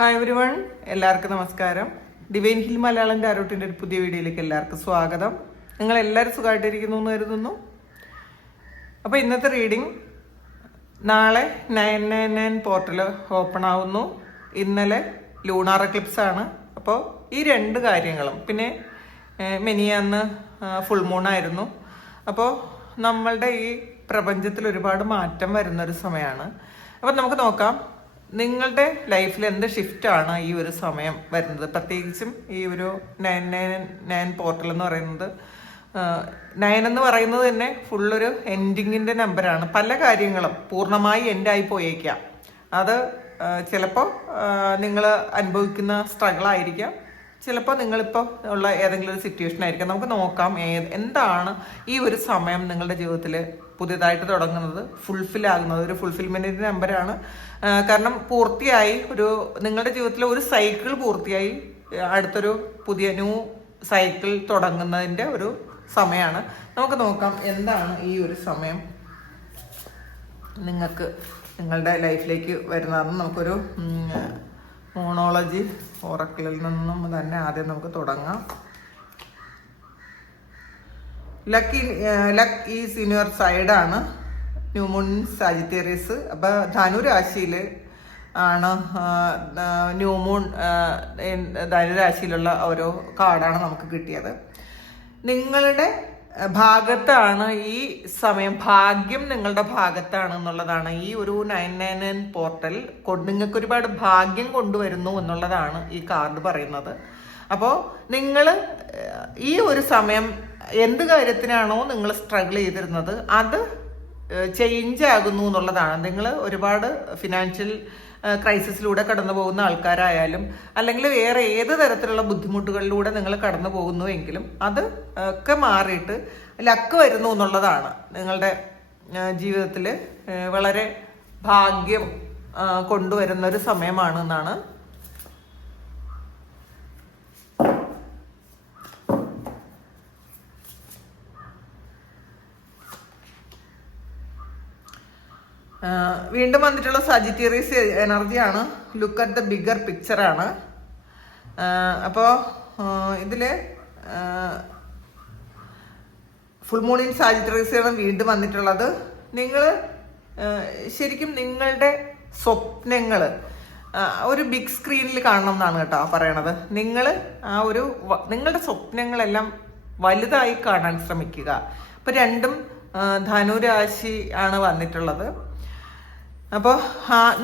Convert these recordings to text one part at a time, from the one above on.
Hi every one എല്ലാവർക്കും നമസ്കാരം. Divine hill Malayalam ടാരോട്ടിന്റെ ഒരു പുതിയ വീഡിയോയിലേക്ക് എല്ലാവർക്കും സ്വാഗതം. നിങ്ങൾ എല്ലാവരും സുഖമായിട്ടിരിക്കുന്നു എന്ന് കരുതുന്നു. അപ്പോൾ ഇന്നത്തെ റീഡിംഗ് നാളെ nine nine nine portal open ആവുന്നു. ഇന്നലെ ലൂണാർ എക്ലിപ്സ് ആണ്. അപ്പോൾ ഈ രണ്ട് കാര്യങ്ങളും. പിന്നെ മെനിയാന്ന് ഫുൾ മൂണായിരുന്നു അപ്പോൾ നമ്മളുടെ ഈ പ്രപഞ്ചത്തിൽ ഒരുപാട് മാറ്റം വരുന്നൊരു സമയമാണ്. അപ്പം നമുക്ക് നോക്കാം. നിങ്ങളുടെ ലൈഫിൽ എന്ത് ഷിഫ്റ്റാണ് ഈ ഒരു സമയം വരുന്നത്? പ്രത്യേകിച്ചും ഈ ഒരു നയൻ നയൻ നയൻ പോർട്ടൽ എന്ന് പറയുന്നത് നയൻ എന്ന് പറയുന്നത് തന്നെ ഫുള്ളൊരു എൻഡിങ്ങിന്റെ നമ്പറാണ് പല കാര്യങ്ങളും പൂർണമായി എൻഡായി പോയേക്കാം. അത് ചിലപ്പോൾ നിങ്ങൾ അനുഭവിക്കുന്ന സ്ട്രഗിൾ ആയിരിക്കാം. ചിലപ്പോൾ നിങ്ങളിപ്പോൾ ഉള്ള ഏതെങ്കിലും ഒരു സിറ്റുവേഷൻ ആയിരിക്കും. നമുക്ക് നോക്കാം ഏത് എന്താണ് ഈ ഒരു സമയം നിങ്ങളുടെ ജീവിതത്തിൽ പുതിയതായിട്ട് തുടങ്ങുന്നത് ഫുൾഫിൽ ആകുന്നത്. ഒരു ഫുൾഫിൽമെന്റിന്റെ നമ്പറാണ് കാരണം പൂർത്തിയായി ഒരു നിങ്ങളുടെ ജീവിതത്തിലെ ഒരു സൈക്കിൾ പൂർത്തിയായി അടുത്തൊരു പുതിയ ന്യൂ സൈക്കിൾ തുടങ്ങുന്നതിന്റെ ഒരു സമയമാണ് നമുക്ക് നോക്കാം എന്താണ് ഈ ഒരു സമയം നിങ്ങൾക്ക് നിങ്ങളുടെ ലൈഫിലേക്ക് വരുന്നതെന്ന് നമുക്കൊരു മോണോളജി ഓറക്കിളിൽ നിന്നും തന്നെ ആദ്യം നമുക്ക് തുടങ്ങാം. Luck luck is in your സൈഡാണ് ന്യൂമൂൺ സാജിറ്റേറിയസ് അപ്പോൾ ധനുരാശിയിൽ ആണ് ന്യൂമൂൺ ധനുരാശിയിലുള്ള ഓരോ കാർഡാണ് നമുക്ക് കിട്ടിയത്. നിങ്ങളുടെ ഭാഗത്താണ് ഈ സമയം. ഭാഗ്യം നിങ്ങളുടെ ഭാഗത്താണ് എന്നുള്ളതാണ് ഈ ഒരു നയൻ നയൻ നയൻ പോർട്ടൽ നിങ്ങൾക്ക് ഒരുപാട് ഭാഗ്യം കൊണ്ടുവരുന്നു എന്നുള്ളതാണ് ഈ കാർഡ് പറയുന്നത്. അപ്പോൾ നിങ്ങൾ ഈ ഒരു സമയം എന്ത് കാര്യത്തിനാണോ നിങ്ങൾ സ്ട്രഗിൾ ചെയ്തിരുന്നത് അത് ചേഞ്ച് ആകുന്നു എന്നുള്ളതാണ്. നിങ്ങൾ ഒരുപാട് ഫിനാൻഷ്യൽ ക്രൈസിസിലൂടെ കടന്നു പോകുന്ന ആൾക്കാരായാലും അല്ലെങ്കിൽ വേറെ ഏത് തരത്തിലുള്ള ബുദ്ധിമുട്ടുകളിലൂടെ നിങ്ങൾ കടന്നു പോകുന്നുവെങ്കിലും അത് ഒക്കെ മാറിയിട്ട് ലക്ക് വരുന്നു എന്നുള്ളതാണ് നിങ്ങളുടെ ജീവിതത്തിൽ വളരെ ഭാഗ്യം കൊണ്ടുവരുന്ന ഒരു സമയമാണ് എന്നാണ് വീണ്ടും വന്നിട്ടുള്ള സജിറ്റീറിയസ് എനർജിയാണ് ലുക്ക് അറ്റ് ദ ബിഗർ പിക്ചറാണ് അപ്പോൾ ഇതിൽ ഫുൾ മൂണിൻ സാജിറ്ററീസാണ് വീണ്ടും വന്നിട്ടുള്ളത്. നിങ്ങൾ ശരിക്കും നിങ്ങളുടെ സ്വപ്നങ്ങൾ ഒരു ബിഗ് സ്ക്രീനിൽ കാണണം എന്നാണ് കേട്ടോ പറയണത്. നിങ്ങൾ ആ ഒരു നിങ്ങളുടെ സ്വപ്നങ്ങളെല്ലാം വലുതായി കാണാൻ ശ്രമിക്കുക. ഇപ്പം രണ്ടും ധനുരാശി ആണ് വന്നിട്ടുള്ളത്. അപ്പോൾ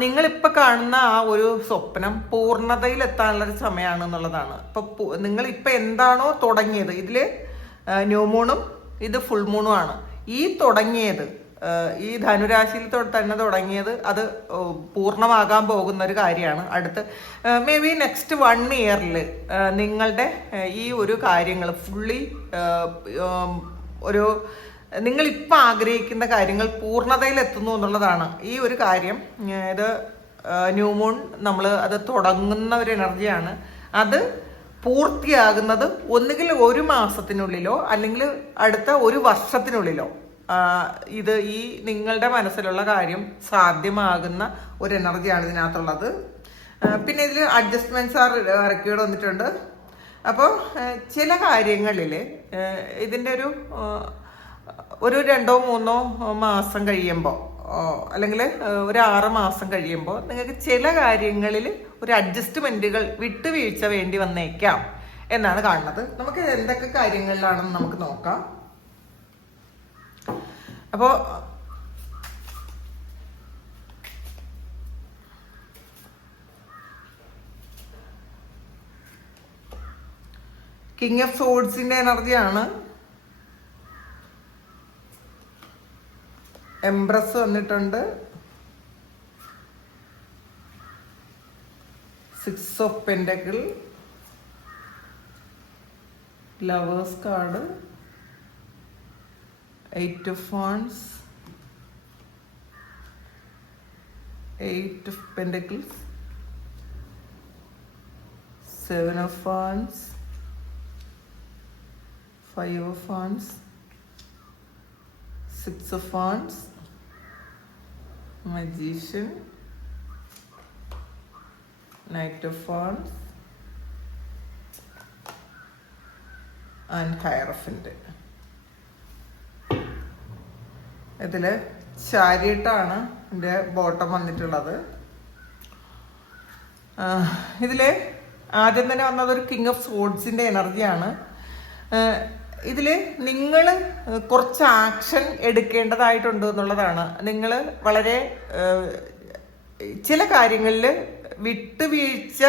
നിങ്ങളിപ്പോൾ കാണുന്ന ആ ഒരു സ്വപ്നം പൂർണതയിൽ എത്താനുള്ള ഒരു സമയമാണ് എന്നുള്ളതാണ് അപ്പോൾ നിങ്ങൾ ഇപ്പം എന്താണോ തുടങ്ങിയത് ഇതിൽ ന്യൂമൂണും ഇത് ഫുൾ മൂണും ആണ്. ഈ തുടങ്ങിയത് ഈ ധനുരാശിയിൽ തന്നെ തുടങ്ങിയത് അത് പൂർണമാകാൻ പോകുന്ന ഒരു കാര്യമാണ്. അടുത്ത് മേ ബി നെക്സ്റ്റ് വൺ ഇയറിൽ നിങ്ങളുടെ ഈ ഒരു കാര്യങ്ങൾ ഫുള്ളി ഒരു നിങ്ങൾ ഇപ്പം ആഗ്രഹിക്കുന്ന കാര്യങ്ങൾ പൂർണതയിൽ എത്തുന്നു എന്നുള്ളതാണ്. ഈ ഒരു കാര്യം ഇത് ന്യൂമൂൺ നമ്മൾ അത് തുടങ്ങുന്ന ഒരു എനർജിയാണ്. അത് പൂർത്തിയാകുന്നത് ഒന്നുകിൽ ഒരു മാസത്തിനുള്ളിലോ അല്ലെങ്കിൽ അടുത്ത ഒരു വർഷത്തിനുള്ളിലോ. ഇത് ഈ നിങ്ങളുടെ മനസ്സിലുള്ള കാര്യം സാധ്യമാകുന്ന ഒരു എനർജിയാണ് ഇതിനകത്തുള്ളത്. പിന്നെ ഇതിൽ അഡ്ജസ്റ്റ്മെന്റ്സ് ആർ ഇറക്കിയോട് വന്നിട്ടുണ്ട്. അപ്പോൾ ചില കാര്യങ്ങളിൽ ഇതിന്റെ ഒരു ഒരു രണ്ടോ മൂന്നോ മാസം കഴിയുമ്പോൾ അല്ലെങ്കിൽ ഒരു ആറ് മാസം കഴിയുമ്പോൾ നിങ്ങൾക്ക് ചില കാര്യങ്ങളിൽ ഒരു അഡ്ജസ്റ്റ്മെന്റുകൾ വിട്ടുവീഴ്ച വേണ്ടി വന്നേക്കാം എന്നാണ് കാണുന്നത്. നമുക്ക് എന്തൊക്കെ കാര്യങ്ങളിലാണെന്ന് നമുക്ക് നോക്കാം. അപ്പോൾ കിങ് ഓഫ് സോഡ്സിന്റെ എനർജിയാണ് എംബ്രസ് വന്നിട്ടുണ്ട്. Six of pentacle lovers card eight of phones eight of pentacles seven of phones five of phones six of phones magician night phones and ഹയറഫിന്റെ ഇതിൽ ചാരിയിട്ടാണ് എന്റെ ബോട്ടം വന്നിട്ടുള്ളത്. ഇതിൽ ആദ്യം തന്നെ വന്നത് ഒരു കിങ് ഓഫ് സോഡ്സിന്റെ എനർജിയാണ് ഇതിൽ നിങ്ങൾ കുറച്ച് ആക്ഷൻ എടുക്കേണ്ടതായിട്ടുണ്ട് എന്നുള്ളതാണ്. നിങ്ങൾ വളരെ ചില കാര്യങ്ങളിൽ വിട്ടുവീഴ്ച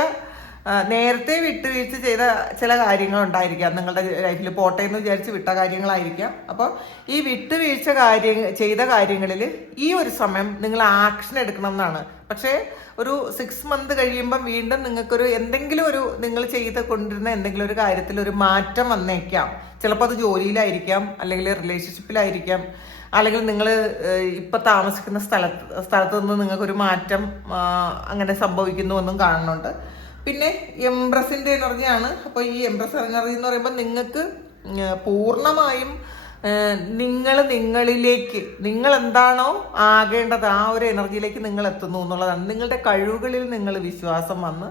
നേരത്തെ വിട്ടുവീഴ്ച ചെയ്ത ചില കാര്യങ്ങൾ ഉണ്ടായിരിക്കാം നിങ്ങളുടെ ലൈഫിൽ പോട്ടെ എന്ന് വിചാരിച്ച് വിട്ട കാര്യങ്ങളായിരിക്കാം. അപ്പോൾ ഈ വിട്ടുവീഴ്ച കാര്യ ചെയ്ത കാര്യങ്ങളിൽ ഈ ഒരു സമയം നിങ്ങൾ ആക്ഷൻ എടുക്കണം എന്നാണ്. പക്ഷേ ഒരു സിക്സ് മന്ത് കഴിയുമ്പം വീണ്ടും നിങ്ങൾക്കൊരു എന്തെങ്കിലും ഒരു നിങ്ങൾ ചെയ്ത് കൊണ്ടിരുന്ന എന്തെങ്കിലും ഒരു കാര്യത്തിൽ ഒരു മാറ്റം വന്നേക്കാം. ചിലപ്പോൾ അത് ജോലിയിലായിരിക്കാം അല്ലെങ്കിൽ റിലേഷൻഷിപ്പിലായിരിക്കാം അല്ലെങ്കിൽ നിങ്ങൾ ഇപ്പം താമസിക്കുന്ന സ്ഥലത്ത് സ്ഥലത്ത് നിന്ന് നിങ്ങൾക്കൊരു മാറ്റം അങ്ങനെ സംഭവിക്കുന്നു എന്നും കാണുന്നുണ്ട്. പിന്നെ എംബ്രസിന്റെ എനർജിയാണ്. അപ്പോൾ ഈ എംബ്രസ് എനർജി എന്ന് പറയുമ്പോൾ നിങ്ങൾക്ക് പൂർണമായും നിങ്ങൾ നിങ്ങളിലേക്ക് നിങ്ങൾ എന്താണോ ആകേണ്ടത് ആ ഒരു എനർജിയിലേക്ക് നിങ്ങൾ എത്തുന്നു എന്നുള്ളതാണ്. നിങ്ങളുടെ കഴിവുകളിൽ നിങ്ങൾ വിശ്വാസം വന്ന്.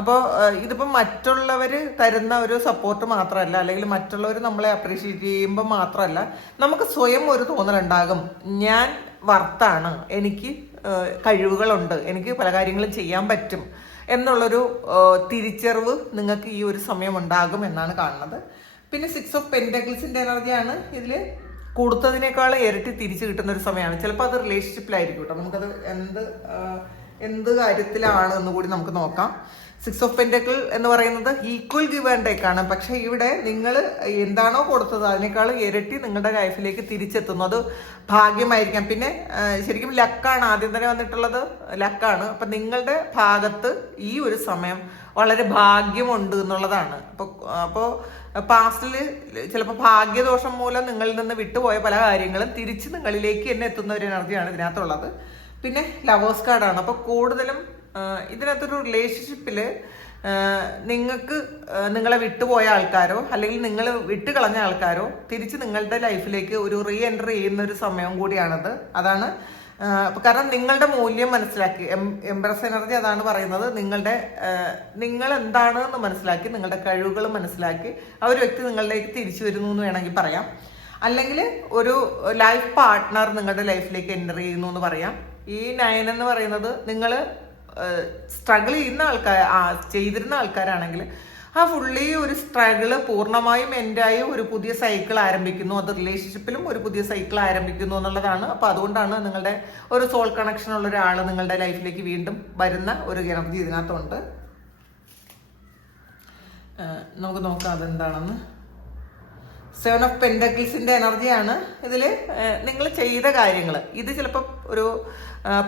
അപ്പോൾ ഇതിപ്പോൾ മറ്റുള്ളവർ തരുന്ന ഒരു സപ്പോർട്ട് മാത്രമല്ല അല്ലെങ്കിൽ മറ്റുള്ളവർ നമ്മളെ അപ്രീഷിയേറ്റ് ചെയ്യുമ്പോൾ മാത്രമല്ല നമുക്ക് സ്വയം ഒരു തോന്നലുണ്ടാകും. ഞാൻ വർത്താണ് എനിക്ക് കഴിവുകളുണ്ട്. എനിക്ക് പല കാര്യങ്ങളും ചെയ്യാൻ പറ്റും. എന്നുള്ളൊരു തിരിച്ചറിവ് നിങ്ങൾക്ക് ഈ ഒരു സമയം ഉണ്ടാകും എന്നാണ് കാണുന്നത്. പിന്നെ സിക്സ് ഓഫ് പെൻഡഗിൾസിന്റെ എനർജിയാണ് ഇതിൽ കൊടുത്തതിനേക്കാൾ ഇരട്ടി തിരിച്ചു കിട്ടുന്ന ഒരു സമയമാണ്. ചിലപ്പോൾ അത് റിലേഷൻഷിപ്പിലായിരിക്കും കേട്ടോ. നമുക്കത് എന്ത് എന്ത് കാര്യത്തിലാണ് എന്ന് കൂടി നമുക്ക് നോക്കാം. സിക്സ് ഓഫ് പെന്റക്കിൾ എന്ന് പറയുന്നത് ഈക്വൽ ഗിവ് ആൻഡ് ടേക്ക് ആണ്. പക്ഷെ ഇവിടെ നിങ്ങൾ എന്താണോ കൊടുത്തത് അതിനേക്കാൾ ഇരട്ടി നിങ്ങളുടെ ലൈഫിലേക്ക് തിരിച്ചെത്തുന്നു. അത് ഭാഗ്യമായിരിക്കാം. പിന്നെ ശരിക്കും ലക്കാണ് ആദ്യം തന്നെ വന്നിട്ടുള്ളത്. ലക്കാണ്. അപ്പൊ നിങ്ങളുടെ ഭാഗത്ത് ഈ ഒരു സമയം വളരെ ഭാഗ്യമുണ്ട് എന്നുള്ളതാണ്. അപ്പോൾ അപ്പോൾ പാസ്റ്റിൽ ചിലപ്പോൾ ഭാഗ്യദോഷം മൂലം നിങ്ങളിൽ നിന്ന് വിട്ടുപോയ പല കാര്യങ്ങളും തിരിച്ച് നിങ്ങളിലേക്ക് തന്നെ എത്തുന്ന ഒരു എനർജിയാണ് ഇതിനകത്തുള്ളത്. പിന്നെ ലവേഴ്സ് കാർഡാണ്. അപ്പോൾ കൂടുതലും ഇതിനകത്തൊരു റിലേഷൻഷിപ്പിൽ നിങ്ങൾക്ക് നിങ്ങളെ വിട്ടുപോയ ആൾക്കാരോ അല്ലെങ്കിൽ നിങ്ങൾ വിട്ടുകളഞ്ഞ ആൾക്കാരോ തിരിച്ച് നിങ്ങളുടെ ലൈഫിലേക്ക് ഒരു റീ എൻട്രി ചെയ്യുന്ന ഒരു സമയം കൂടിയാണത്. അതാണ് കാരണം നിങ്ങളുടെ മൂല്യം മനസ്സിലാക്കി എംബ്രസ് എനർജി അതാണ് പറയുന്നത്. നിങ്ങളുടെ നിങ്ങൾ എന്താണ് എന്ന് മനസ്സിലാക്കി നിങ്ങളുടെ കഴിവുകൾ മനസ്സിലാക്കി ആ ഒരു വ്യക്തി നിങ്ങളിലേക്ക് തിരിച്ചു വരുന്നു എന്ന് വേണമെങ്കിൽ പറയാം. അല്ലെങ്കിൽ ഒരു ലൈഫ് പാർട്ട്ണർ നിങ്ങളുടെ ലൈഫിലേക്ക് എന്റർ ചെയ്യുന്നു എന്ന് പറയാം. ഈ നയൻ എന്ന് പറയുന്നത് നിങ്ങൾ സ്ട്രഗിൾ ചെയ്യുന്ന ആൾക്കാർ ചെയ്തിരുന്ന ആൾക്കാരാണെങ്കിൽ ആ ഫുള്ളി ഒരു സ്ട്രഗിൾ പൂർണമായും എൻഡായി ഒരു പുതിയ സൈക്കിൾ ആരംഭിക്കുന്നു. അത് റിലേഷൻഷിപ്പിലും ഒരു പുതിയ സൈക്കിൾ ആരംഭിക്കുന്നു എന്നുള്ളതാണ്. അപ്പോൾ അതുകൊണ്ടാണ് നിങ്ങളുടെ ഒരു സോൾ കണക്ഷൻ ഉള്ള ഒരാൾ നിങ്ങളുടെ ലൈഫിലേക്ക് വീണ്ടും വരുന്ന ഒരു എനർജി ഇതിനകത്തുണ്ട്. നമുക്ക് നോക്കാം അതെന്താണെന്ന്. സെവൻ ഓഫ് പെൻഡക്കിൾസിന്റെ എനർജിയാണ് ഇതിൽ നിങ്ങൾ ചെയ്ത കാര്യങ്ങൾ ഇത് ചിലപ്പോൾ ഒരു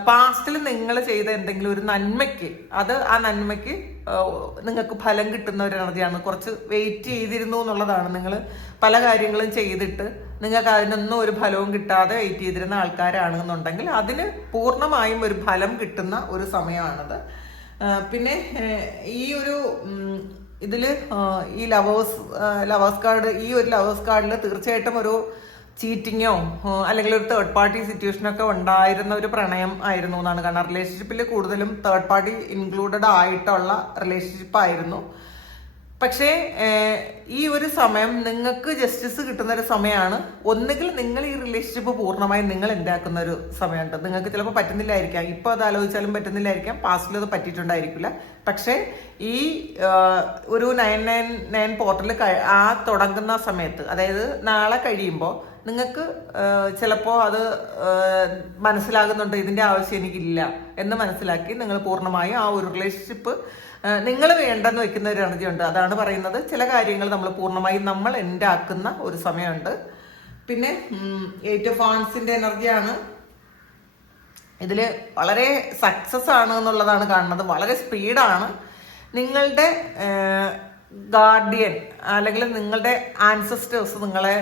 പാസ്റ്റിൽ നിങ്ങൾ ചെയ്ത എന്തെങ്കിലും ഒരു നന്മയ്ക്ക് അത് ആ നന്മയ്ക്ക് നിങ്ങൾക്ക് ഫലം കിട്ടുന്ന ഒരു എനർജിയാണ് കുറച്ച് വെയിറ്റ് ചെയ്തിരുന്നു എന്നുള്ളതാണ്. നിങ്ങൾ പല കാര്യങ്ങളും ചെയ്തിട്ട് നിങ്ങൾക്ക് അതിനൊന്നും ഒരു ഫലവും കിട്ടാതെ വെയിറ്റ് ചെയ്തിരുന്ന ആൾക്കാരാണെന്നുണ്ടെങ്കിൽ അതിന് പൂർണമായും ഒരു ഫലം കിട്ടുന്ന ഒരു സമയമാണത്. പിന്നെ ഈ ഒരു ഉം, ഇതിൽ ഈ ലവേഴ്സ് ലവേഴ്സ് കാർഡ് ഈ ഒരു ലവേഴ്സ് കാർഡിൽ തീർച്ചയായിട്ടും ഒരു ചീറ്റിങ്ങോ അല്ലെങ്കിൽ ഒരു തേർഡ് പാർട്ടി സിറ്റുവേഷനൊക്കെ ഉണ്ടായിരുന്ന ഒരു പ്രണയം ആയിരുന്നു എന്നാണ്. കാരണം റിലേഷൻഷിപ്പിൽ കൂടുതലും തേർഡ് പാർട്ടി ഇൻക്ലൂഡഡ് ആയിട്ടുള്ള റിലേഷൻഷിപ്പ് ആയിരുന്നു. പക്ഷേ ഈ ഒരു സമയം നിങ്ങൾക്ക് ജസ്റ്റിസ് കിട്ടുന്ന ഒരു സമയമാണ് ഒന്നുകിൽ നിങ്ങൾ ഈ റിലേഷൻഷിപ്പ് പൂർണമായും നിങ്ങൾ എന്താക്കുന്ന ഒരു സമയമുണ്ട്. നിങ്ങൾക്ക് ചിലപ്പോൾ പറ്റുന്നില്ലായിരിക്കാം. ഇപ്പോൾ അത് ആലോചിച്ചാലും പറ്റുന്നില്ലായിരിക്കാം. പാസ്റ്റിൽ അത് പറ്റിയിട്ടുണ്ടായിരിക്കില്ല. പക്ഷേ ഈ ഒരു നയൻ നയൻ നയൻ പോർട്ടൽ ആ തുടങ്ങുന്ന സമയത്ത് അതായത് നാളെ കഴിയുമ്പോൾ നിങ്ങൾക്ക് ചിലപ്പോൾ അത് മനസ്സിലാകുന്നുണ്ട് ഇതിന്റെ ആവശ്യം എനിക്കില്ല എന്ന് മനസ്സിലാക്കി നിങ്ങൾ പൂർണമായും ആ ഒരു റിലേഷൻഷിപ്പ് നിങ്ങൾ വേണ്ടെന്ന് വെക്കുന്ന ഒരു എനർജി ഉണ്ട്. അതാണ് പറയുന്നത്. ചില കാര്യങ്ങൾ നമ്മൾ പൂർണമായും നമ്മൾ എൻഡാക്കുന്ന ഒരു സമയമുണ്ട്. പിന്നെ എയ്റ്റ് ഓഫ് ആൺസിന്റെ എനർജിയാണ് ഇതിൽ വളരെ സക്സസ് ആണ് എന്നുള്ളതാണ് കാണുന്നത്. വളരെ സ്പീഡാണ് നിങ്ങളുടെ ഗാർഡിയൻ അല്ലെങ്കിൽ നിങ്ങളുടെ ആൻസസ്റ്റേഴ്സ് നിങ്ങളെ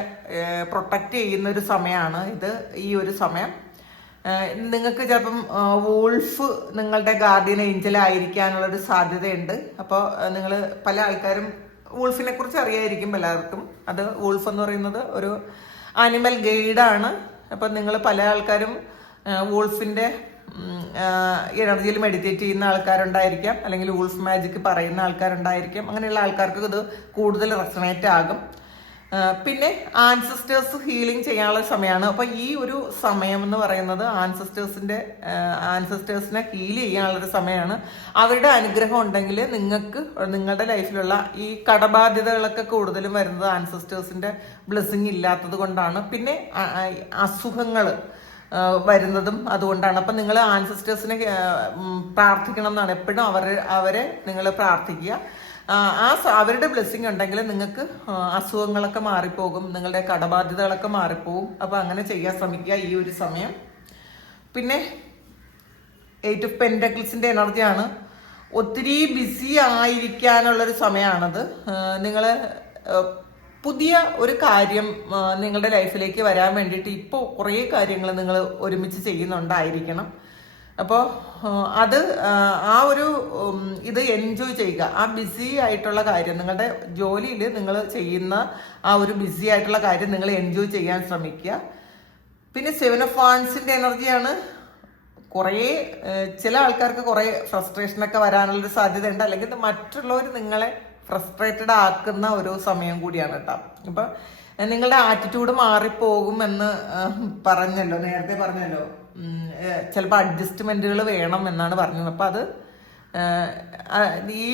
പ്രൊട്ടക്റ്റ് ചെയ്യുന്ന ഒരു സമയമാണ് ഇത് ഈ ഒരു സമയം. നിങ്ങൾക്ക് ചിലപ്പം വോൾഫ് നിങ്ങളുടെ ഗാർഡിയൻ ഏഞ്ചൽ ആയിരിക്കാനുള്ള ഒരു സാധ്യതയുണ്ട് അപ്പോൾ നിങ്ങൾ പല ആൾക്കാരും വോൾഫിനെ കുറിച്ച് അറിയായിരിക്കും എല്ലാവർക്കും. അത് വോൾഫ് എന്ന് പറയുന്നത് ഒരു ആനിമൽ ഗൈഡാണ് അപ്പം നിങ്ങൾ പല ആൾക്കാരും വോൾഫിന്റെ എനർജിയിൽ മെഡിറ്റേറ്റ് ചെയ്യുന്ന ആൾക്കാരുണ്ടായിരിക്കാം. അല്ലെങ്കിൽ വൂൾഫ് മാജിക് പറയുന്ന ആൾക്കാരുണ്ടായിരിക്കാം. അങ്ങനെയുള്ള ആൾക്കാർക്ക് ഇത് കൂടുതൽ റെസണേറ്റ് ആകും. പിന്നെ ആൻസസ്റ്റേഴ്സ് ഹീലിംഗ് ചെയ്യാനുള്ള സമയമാണ്. അപ്പൊ ഈ ഒരു സമയം എന്ന് പറയുന്നത് ആൻസസ്റ്റേഴ്സിന്റെ ആൻസസ്റ്റേഴ്സിനെ ഹീൽ ചെയ്യാനുള്ള ഒരു സമയമാണ്. അവരുടെ അനുഗ്രഹം ഉണ്ടെങ്കിൽ നിങ്ങൾക്ക് നിങ്ങളുടെ ലൈഫിലുള്ള ഈ കടബാധ്യതകളൊക്കെ കൂടുതലും വരുന്നത് ആൻസസ്റ്റേഴ്സിന്റെ ബ്ലെസ്സിങ് ഇല്ലാത്തത് കൊണ്ടാണ്. പിന്നെ അസുഖങ്ങൾ വരുന്നതും അതുകൊണ്ടാണ്. അപ്പം നിങ്ങൾ ആൻസസ്റ്റേഴ്സിനെ പ്രാർത്ഥിക്കണം എന്നാണ്. എപ്പോഴും അവർ അവരെ നിങ്ങൾ പ്രാർത്ഥിക്കുക. ആ, അവരുടെ ബ്ലെസ്സിങ് ഉണ്ടെങ്കിൽ നിങ്ങൾക്ക് അസുഖങ്ങളൊക്കെ മാറിപ്പോകും നിങ്ങളുടെ കടബാധ്യതകളൊക്കെ മാറിപ്പോകും അപ്പോൾ അങ്ങനെ ചെയ്യാൻ ശ്രമിക്കുക ഈ ഒരു സമയം. പിന്നെ എയ്റ്റ് ഓഫ് പെൻഡക്കിൾസിന്റെ എനർജിയാണ് ഒത്തിരി ബിസി ആയിരിക്കാനുള്ളൊരു സമയമാണത് നിങ്ങൾ പുതിയ ഒരു കാര്യം നിങ്ങളുടെ ലൈഫിലേക്ക് വരാൻ വേണ്ടിയിട്ട് ഇപ്പോൾ കുറേ കാര്യങ്ങൾ നിങ്ങൾ ഒരുമിച്ച് ചെയ്യുന്നുണ്ടായിരിക്കണം. അപ്പോൾ അത് ആ, ഒരു ഇത് എൻജോയ് ചെയ്യുക. ആ ബിസി ആയിട്ടുള്ള കാര്യം നിങ്ങളുടെ ജോലിയിൽ നിങ്ങൾ ചെയ്യുന്ന ആ ഒരു ബിസി ആയിട്ടുള്ള കാര്യം നിങ്ങൾ എൻജോയ് ചെയ്യാൻ ശ്രമിക്കുക. പിന്നെ സെവൻ ഓഫ് ഫാൻസിന്റെ എനർജിയാണ് കുറേ ചില ആൾക്കാർക്ക് കുറേ ഫ്രസ്ട്രേഷനൊക്കെ വരാനുള്ളൊരു സാധ്യത ഉണ്ട് അല്ലെങ്കിൽ മറ്റുള്ളവർ നിങ്ങളെ ഫ്രസ്ട്രേറ്റഡ് ആക്കുന്ന ഒരു സമയം കൂടിയാണ് കേട്ടോ. അപ്പം നിങ്ങളുടെ ആറ്റിറ്റ്യൂഡ് മാറിപ്പോകും എന്ന് പറഞ്ഞല്ലോ നേരത്തെ പറഞ്ഞല്ലോ. ചിലപ്പോൾ അഡ്ജസ്റ്റ്മെന്റുകൾ വേണം എന്നാണ് പറഞ്ഞത്. അപ്പോൾ അത് ഈ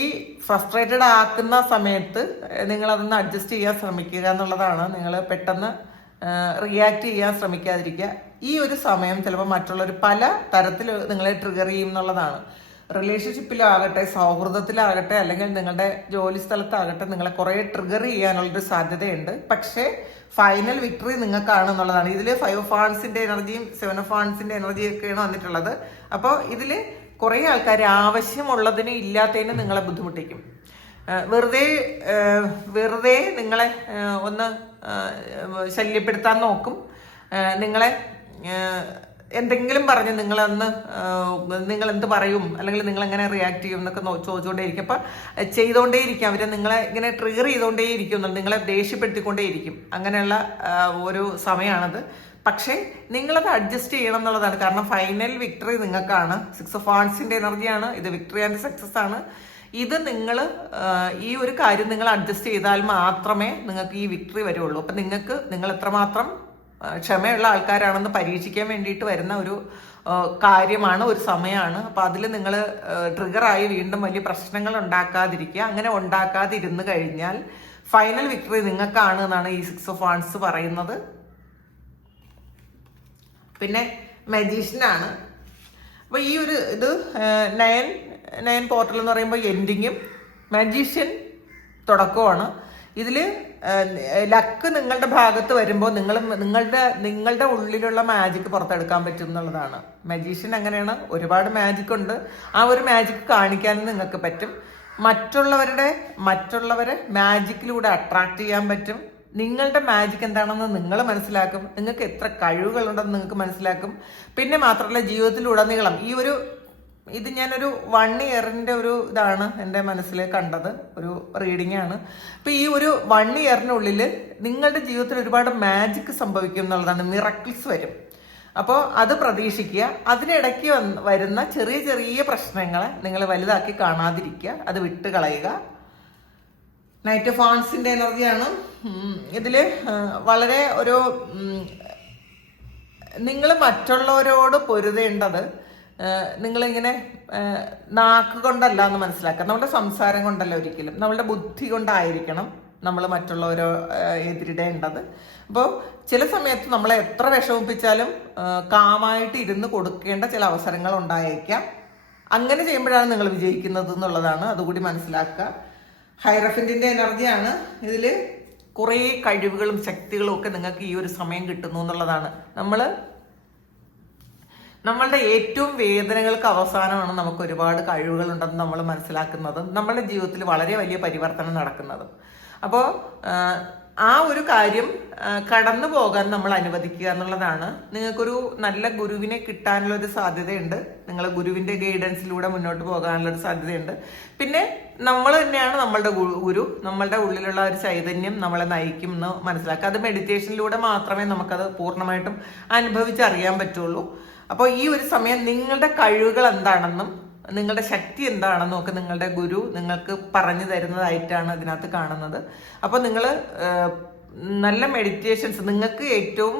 ഫ്രസ്ട്രേറ്റഡ് ആക്കുന്ന സമയത്ത് നിങ്ങൾ അതൊന്ന് അഡ്ജസ്റ്റ് ചെയ്യാൻ ശ്രമിക്കുക എന്നുള്ളതാണ്. നിങ്ങൾ പെട്ടെന്ന് റിയാക്ട് ചെയ്യാൻ ശ്രമിക്കാതിരിക്കുക. ഈ ഒരു സമയം ചിലപ്പോൾ മറ്റുള്ളവർ പല തരത്തിൽ നിങ്ങളെ ട്രിഗർ ചെയ്യും എന്നുള്ളതാണ്. റിലേഷൻഷിപ്പിലാകട്ടെ സൗഹൃദത്തിലാകട്ടെ അല്ലെങ്കിൽ നിങ്ങളുടെ ജോലി സ്ഥലത്താകട്ടെ നിങ്ങളെ കുറേ ട്രിഗർ ചെയ്യാനുള്ളൊരു സാധ്യതയുണ്ട്. പക്ഷേ ഫൈനൽ വിക്ടറി നിങ്ങൾക്കാണ് എന്നുള്ളതാണ് ഇതിൽ ഫൈവ് ഓഫ് ഫാൺസിന്റെ എനർജിയും സെവൻ ഓഫ് ഫാൺസിന്റെ എനർജിയും ഒക്കെയാണ് വന്നിട്ടുള്ളത്. അപ്പോൾ ഇതിൽ കുറേ ആൾക്കാർ ആവശ്യമുള്ളതിന് ഇല്ലാത്തതിന് നിങ്ങളെ ബുദ്ധിമുട്ടിക്കും. വെറുതെ വെറുതെ നിങ്ങളെ ഒന്ന് ശല്യപ്പെടുത്താൻ നോക്കും. നിങ്ങളെ എന്തെങ്കിലും പറഞ്ഞ് നിങ്ങളൊന്ന് നിങ്ങൾ എന്ത് പറയും? അല്ലെങ്കിൽ നിങ്ങൾ എങ്ങനെ റിയാക്ട് ചെയ്യും എന്നൊക്കെ ചോദിച്ചുകൊണ്ടേ ഇരിക്കും അപ്പം ചെയ്തുകൊണ്ടേയിരിക്കും. അവർ നിങ്ങളെ ഇങ്ങനെ ട്രിഗർ ചെയ്തുകൊണ്ടേയിരിക്കും. എന്നുള്ളത് നിങ്ങളെ ദേഷ്യപ്പെടുത്തിക്കൊണ്ടേയിരിക്കും. അങ്ങനെയുള്ള ഒരു സമയമാണത് പക്ഷേ നിങ്ങളത് അഡ്ജസ്റ്റ് ചെയ്യണം എന്നുള്ളതാണ്. കാരണം ഫൈനൽ വിക്ടറി നിങ്ങൾക്കാണ്. സിക്സ് ഓഫ് ആൺസിന്റെ എനർജിയാണ് ഇത് വിക്ടറി ആൻഡ് സക്സസ് ആണ്. ഇത് നിങ്ങൾ ഈ ഒരു കാര്യം നിങ്ങൾ അഡ്ജസ്റ്റ് ചെയ്താൽ മാത്രമേ നിങ്ങൾക്ക് ഈ വിക്ടറി വരുള്ളൂ. അപ്പം നിങ്ങൾക്ക് നിങ്ങൾ എത്രമാത്രം ക്ഷമയുള്ള ആൾക്കാരാണെന്ന് പരീക്ഷിക്കാൻ വേണ്ടിയിട്ട് വരുന്ന ഒരു കാര്യമാണ് ഒരു സമയമാണ്. അപ്പം അതിൽ നിങ്ങൾ ട്രിഗറായി വീണ്ടും വലിയ പ്രശ്നങ്ങൾ ഉണ്ടാക്കാതിരിക്കുക. അങ്ങനെ ഉണ്ടാക്കാതിരുന്ന് കഴിഞ്ഞാൽ ഫൈനൽ വിക്ടറി നിങ്ങൾക്കാണ് എന്നാണ് ഈ സിക്സ് ഓഫ് വാൺസ് പറയുന്നത്. പിന്നെ മജീഷ്യനാണ് അപ്പോൾ ഈ ഒരു ഇത് നയൻ നയൻ പോർട്ടൽ എന്ന് പറയുമ്പോൾ എൻഡിങ്ങും മജീഷ്യൻ തുടക്കമാണ് ഇതിൽ ലക്ക് നിങ്ങളുടെ ഭാഗത്ത് വരുമ്പോൾ നിങ്ങൾ നിങ്ങളുടെ നിങ്ങളുടെ ഉള്ളിലുള്ള മാജിക് പുറത്തെടുക്കാൻ പറ്റും എന്നുള്ളതാണ്. മജീഷ്യൻ അങ്ങനെയാണ് ഒരുപാട് മാജിക് ഉണ്ട്. ആ ഒരു മാജിക് കാണിക്കാനും നിങ്ങൾക്ക് പറ്റും. മറ്റുള്ളവരുടെ മറ്റുള്ളവരെ മാജിക്കിലൂടെ അട്രാക്ട് ചെയ്യാൻ പറ്റും. നിങ്ങളുടെ മാജിക് എന്താണെന്ന് നിങ്ങൾ മനസ്സിലാക്കും. നിങ്ങൾക്ക് എത്ര കഴിവുകളുണ്ടെന്ന് നിങ്ങൾക്ക് മനസ്സിലാക്കും. പിന്നെ മാത്രമല്ല ജീവിതത്തിലുടനീളം ഈ ഒരു ഇത് ഞാനൊരു വൺ ഇയറിന്റെ ഒരു ഇതാണ് എന്റെ മനസ്സിൽ കണ്ടത്. ഒരു റീഡിംഗ് ആണ്. അപ്പോൾ ഈ ഒരു വൺ ഇയറിനുള്ളിൽ നിങ്ങളുടെ ജീവിതത്തിൽ ഒരുപാട് മാജിക് സംഭവിക്കും എന്നുള്ളതാണ്. മിറക്കിൾസ് വരും. അപ്പോൾ അത് പ്രതീക്ഷിക്കുക. അതിനിടയ്ക്ക് വന്ന് വരുന്ന ചെറിയ ചെറിയ പ്രശ്നങ്ങളെ നിങ്ങൾ വലുതാക്കി കാണാതിരിക്കുക. അത് വിട്ട് കളയുക നൈറ്റ് ആൺസിന്റെ എനർജിയാണ് ഇതിൽ വളരെ ഒരു നിങ്ങൾ മറ്റുള്ളവരോട് പൊരുതേണ്ടത് നിങ്ങളിങ്ങനെ നാക്ക് കൊണ്ടല്ല എന്ന് മനസ്സിലാക്കുക. നമ്മുടെ സംസാരം കൊണ്ടല്ല ഒരിക്കലും. നമ്മളുടെ ബുദ്ധി കൊണ്ടായിരിക്കണം നമ്മൾ മറ്റുള്ളവരോ എതിരിടേണ്ടത്. അപ്പോൾ ചില സമയത്ത് നമ്മളെ എത്ര വിഷമിപ്പിച്ചാലും കാമായിട്ട് ഇരുന്ന് കൊടുക്കേണ്ട ചില അവസരങ്ങൾ ഉണ്ടായേക്കാം. അങ്ങനെ ചെയ്യുമ്പോഴാണ് നിങ്ങൾ വിജയിക്കുന്നത് എന്നുള്ളതാണ് അതുകൂടി മനസ്സിലാക്കുക. ഹൈറഫിന്റെ എനർജിയാണ് ഇതിൽ കുറേ കഴിവുകളും ശക്തികളും ഒക്കെ നിങ്ങൾക്ക് ഈ ഒരു സമയം കിട്ടുന്നു എന്നുള്ളതാണ്. നമ്മൾ നമ്മളുടെ ഏറ്റവും വേദനകൾക്ക് അവസാനമാണ് നമുക്ക് ഒരുപാട് കഴിവുകളുണ്ടെന്ന് നമ്മൾ മനസ്സിലാക്കുന്നതും നമ്മുടെ ജീവിതത്തിൽ വളരെ വലിയ പരിവർത്തനം നടക്കുന്നതും. അപ്പോൾ ആ ഒരു കാര്യം കടന്നു പോകാൻ നമ്മൾ അനുവദിക്കുക എന്നുള്ളതാണ്. നിങ്ങൾക്കൊരു നല്ല ഗുരുവിനെ കിട്ടാനുള്ള ഒരു സാധ്യതയുണ്ട്. നിങ്ങൾ ഗുരുവിന്റെ ഗൈഡൻസിലൂടെ മുന്നോട്ട് പോകാനുള്ള ഒരു സാധ്യതയുണ്ട്. പിന്നെ നമ്മൾ തന്നെയാണ് നമ്മളുടെ ഗുരു. നമ്മളുടെ ഉള്ളിലുള്ള ഒരു ചൈതന്യം നമ്മളെ നയിക്കും എന്ന് മനസ്സിലാക്കുക. അത് മെഡിറ്റേഷനിലൂടെ മാത്രമേ നമുക്കത് പൂർണമായിട്ടും അനുഭവിച്ചറിയാൻ പറ്റുള്ളൂ. അപ്പോൾ ഈ ഒരു സമയം നിങ്ങളുടെ കഴിവുകൾ എന്താണെന്നും നിങ്ങളുടെ ശക്തി എന്താണെന്നും ഒക്കെ നിങ്ങളുടെ ഗുരു നിങ്ങൾക്ക് പറഞ്ഞു തരുന്നതായിട്ടാണ് അതിനകത്ത് കാണുന്നത്. അപ്പോൾ നിങ്ങൾ നല്ല മെഡിറ്റേഷൻസ് നിങ്ങൾക്ക് ഏറ്റവും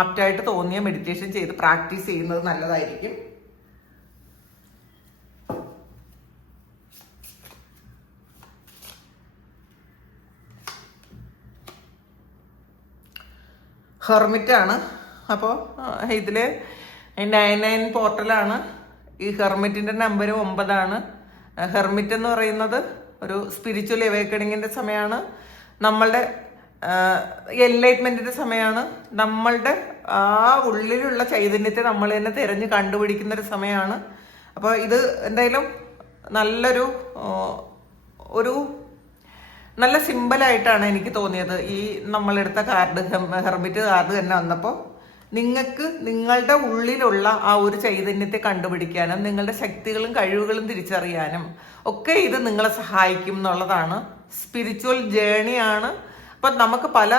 ആപ്റ്റായിട്ട് തോന്നിയ മെഡിറ്റേഷൻ ചെയ്ത് പ്രാക്ടീസ് ചെയ്യുന്നത് നല്ലതായിരിക്കും. ഹെർമിറ്റാണ്. അപ്പോൾ ഇതിൽ നയൻ നയൻ പോർട്ടലാണ് ഈ ഹെർമിറ്റിന്റെ നമ്പർ ഒമ്പതാണ്. ഹെർമിറ്റ് എന്ന് പറയുന്നത് ഒരു സ്പിരിച്വൽ എവേക്കണിങ്ങിന്റെ സമയമാണ് നമ്മളുടെ എൻലൈറ്റ്മെന്റിന്റെ സമയമാണ് നമ്മളുടെ ആ ഉള്ളിലുള്ള ചൈതന്യത്തെ നമ്മൾ തന്നെ തിരഞ്ഞ് കണ്ടുപിടിക്കുന്ന ഒരു സമയമാണ് അപ്പോൾ ഇത് എന്തായാലും നല്ലൊരു ഒരു നല്ല സിമ്പിളായിട്ടാണ് എനിക്ക് തോന്നിയത് ഈ നമ്മളെടുത്ത കാർഡ് ഹെർമിറ്റ് കാർഡ് തന്നെ വന്നപ്പോൾ നിങ്ങൾക്ക് നിങ്ങളുടെ ഉള്ളിലുള്ള ആ ഒരു ചൈതന്യത്തെ കണ്ടുപിടിക്കാനും നിങ്ങളുടെ ശക്തികളും കഴിവുകളും തിരിച്ചറിയാനും ഒക്കെ ഇത് നിങ്ങളെ സഹായിക്കും എന്നുള്ളതാണ് സ്പിരിച്വൽ ജേണിയാണ് അപ്പം നമുക്ക് പല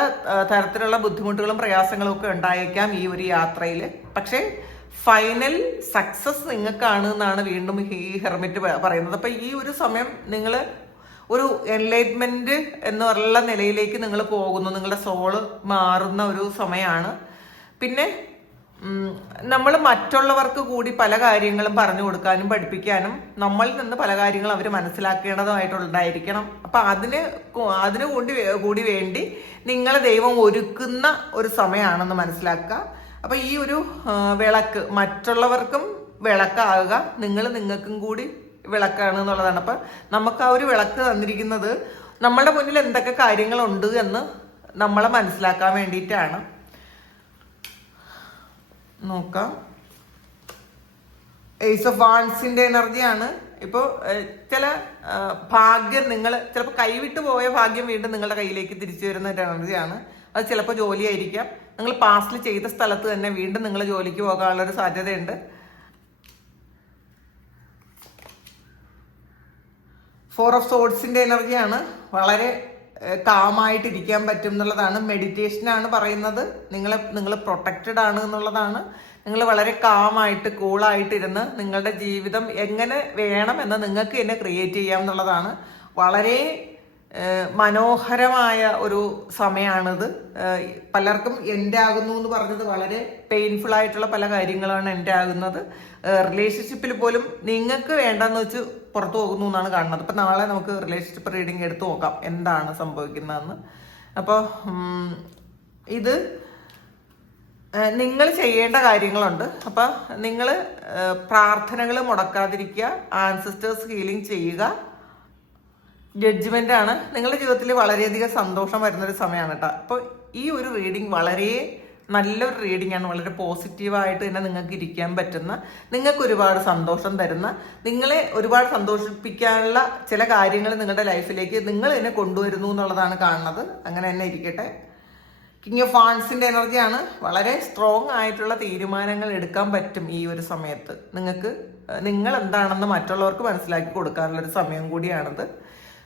തരത്തിലുള്ള ബുദ്ധിമുട്ടുകളും പ്രയാസങ്ങളും ഒക്കെ ഉണ്ടായേക്കാം ഈ ഒരു യാത്രയിൽ പക്ഷേ ഫൈനൽ സക്സസ് നിങ്ങൾക്കാണ് എന്നാണ് വീണ്ടും ഈ ഹെർമിറ്റ് പറയുന്നത്. അപ്പം ഈ ഒരു സമയം നിങ്ങൾ ഒരു എൻലൈറ്റ്മെന്റ് എന്നുള്ള നിലയിലേക്ക് നിങ്ങൾ പോകുന്നു. നിങ്ങളുടെ സോൾ മാറുന്ന ഒരു സമയമാണ്. പിന്നെ നമ്മൾ മറ്റുള്ളവർക്ക് കൂടി പല കാര്യങ്ങളും പറഞ്ഞു കൊടുക്കാനും പഠിപ്പിക്കാനും നമ്മളിൽ നിന്ന് പല കാര്യങ്ങളും അവർ മനസ്സിലാക്കേണ്ടതായിട്ടുണ്ടായിരിക്കണം അപ്പൊ അതിന് അതിനു കൂടി കൂടി വേണ്ടി നിങ്ങളെ ദൈവം ഒരുക്കുന്ന ഒരു സമയമാണെന്ന് മനസ്സിലാക്കുക. അപ്പൊ ഈ ഒരു വിളക്ക് മറ്റുള്ളവർക്കും വിളക്കാകുക നിങ്ങൾ നിങ്ങൾക്കും കൂടി വിളക്കാണ് എന്നുള്ളതാണ്. അപ്പൊ നമുക്ക് ആ ഒരു വിളക്ക് തന്നിരിക്കുന്നത് നമ്മളുടെ മുന്നിൽ എന്തൊക്കെ കാര്യങ്ങളുണ്ട് എന്ന് നമ്മളെ മനസ്സിലാക്കാൻ വേണ്ടിയിട്ടാണ്. നോക്കാം. ഏസ് ഓഫ് വാൺസിന്റെ എനർജിയാണ്. ഇപ്പോൾ ചില ഭാഗ്യം നിങ്ങൾ ചിലപ്പോൾ കൈവിട്ട് പോയ ഭാഗ്യം വീണ്ടും നിങ്ങളുടെ കയ്യിലേക്ക് തിരിച്ചു വരുന്ന ഒരു എനർജിയാണ്. അത് ചിലപ്പോൾ ജോലിയായിരിക്കാം. നിങ്ങൾ പാസ്റ്റിൽ ചെയ്ത സ്ഥലത്ത് തന്നെ വീണ്ടും നിങ്ങൾ ജോലിക്ക് പോകാനുള്ള ഒരു സാധ്യതയുണ്ട്. ഫോർ ഓഫ് സോഡ്സിന്റെ എനർജിയാണ്. വളരെ കാമായിട്ട് ഇരിക്കാൻ പറ്റും എന്നുള്ളതാണ്. മെഡിറ്റേഷൻ ആണ് പറയുന്നത്. നിങ്ങൾ നിങ്ങൾ പ്രൊട്ടക്റ്റഡ് ആണ് എന്നുള്ളതാണ്. നിങ്ങൾ വളരെ കാമായിട്ട് കൂളായിട്ടിരുന്ന് നിങ്ങളുടെ ജീവിതം എങ്ങനെ വേണം എന്ന് നിങ്ങൾക്ക് തന്നെ ക്രിയേറ്റ് ചെയ്യാം എന്നുള്ളതാണ്. വളരെ മനോഹരമായ ഒരു സമയമാണിത് പലർക്കും എന്റെ ആകുന്നു എന്ന് പറഞ്ഞത് വളരെ പെയിൻഫുൾ ആയിട്ടുള്ള പല കാര്യങ്ങളാണ് എന്റെ ആകുന്നത് റിലേഷൻഷിപ്പിൽ പോലും നിങ്ങൾക്ക് വേണ്ടെന്ന് വെച്ച് പുറത്തു പോകുന്നു എന്നാണ് കാണുന്നത്. അപ്പം നാളെ നമുക്ക് റിലേഷൻഷിപ്പ് റീഡിംഗ് എടുത്തു നോക്കാം എന്താണ് സംഭവിക്കുന്നതെന്ന്. അപ്പോൾ ഇത് നിങ്ങൾ ചെയ്യേണ്ട കാര്യങ്ങളുണ്ട്. അപ്പം നിങ്ങൾ പ്രാർത്ഥനകൾ മുടക്കാതിരിക്കുക ആൻസിസ്റ്റേഴ്സ് ഹീലിംഗ് ചെയ്യുക ജഡ്ജ്മെന്റ് ആണ്. നിങ്ങളുടെ ജീവിതത്തിൽ വളരെയധികം സന്തോഷം വരുന്ന ഒരു സമയമാണ് കേട്ടോ. അപ്പോൾ ഈ ഒരു റീഡിംഗ് വളരെ നല്ലൊരു റീഡിംഗ് ആണ്. വളരെ പോസിറ്റീവായിട്ട് തന്നെ നിങ്ങൾക്ക് ഇരിക്കാൻ പറ്റുന്ന നിങ്ങൾക്ക് ഒരുപാട് സന്തോഷം തരുന്ന നിങ്ങളെ ഒരുപാട് സന്തോഷിപ്പിക്കാനുള്ള ചില കാര്യങ്ങൾ നിങ്ങളുടെ ലൈഫിലേക്ക് നിങ്ങൾ തന്നെ കൊണ്ടുവരുന്നു എന്നുള്ളതാണ് കാണുന്നത്. അങ്ങനെ തന്നെ ഇരിക്കട്ടെ. കിങ് ഓഫ് ഫാൻസിന്റെ എനർജിയാണ് വളരെ സ്ട്രോങ് ആയിട്ടുള്ള തീരുമാനങ്ങൾ എടുക്കാൻ പറ്റും ഈ ഒരു സമയത്ത്. നിങ്ങൾക്ക് നിങ്ങൾ എന്താണെന്ന് മറ്റുള്ളവർക്ക് മനസ്സിലാക്കി കൊടുക്കാനുള്ള ഒരു സമയം കൂടിയാണിത്.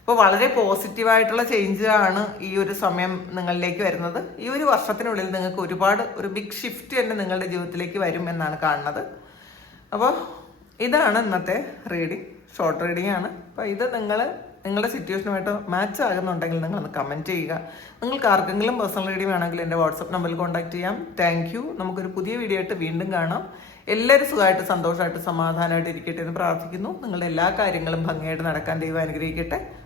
അപ്പോൾ വളരെ പോസിറ്റീവായിട്ടുള്ള ചേഞ്ചാണ് ഈ ഒരു സമയം നിങ്ങളിലേക്ക് വരുന്നത്. ഈ ഒരു വർഷത്തിനുള്ളിൽ നിങ്ങൾക്ക് ഒരുപാട് ഒരു ബിഗ് ഷിഫ്റ്റ് തന്നെ നിങ്ങളുടെ ജീവിതത്തിലേക്ക് വരും എന്നാണ് കാണുന്നത്. അപ്പോൾ ഇതാണ് ഇന്നത്തെ റീഡിങ് ഷോർട്ട് റീഡിംഗ് ആണ്. അപ്പോൾ ഇത് നിങ്ങൾ നിങ്ങളുടെ സിറ്റുവേഷനുമായിട്ട് മാച്ച് ആകുന്നുണ്ടെങ്കിൽ നിങ്ങൾ ഒന്ന് കമന്റ് ചെയ്യുക. നിങ്ങൾക്ക് ആർക്കെങ്കിലും പേഴ്സണൽ റീഡിംഗ് വേണമെങ്കിൽ എന്റെ വാട്സപ്പ് നമ്പറിൽ കോൺടാക്ട് ചെയ്യാം. താങ്ക് യു നമുക്കൊരു പുതിയ വീഡിയോ ആയിട്ട് വീണ്ടും കാണാം. എല്ലാവരും സുഖമായിട്ട് സന്തോഷമായിട്ട് സമാധാനമായിട്ട് ഇരിക്കട്ടെ എന്ന് പ്രാർത്ഥിക്കുന്നു. നിങ്ങളുടെ എല്ലാ കാര്യങ്ങളും ഭംഗിയായിട്ട് നടക്കാൻ ദൈവം അനുഗ്രഹിക്കട്ടെ.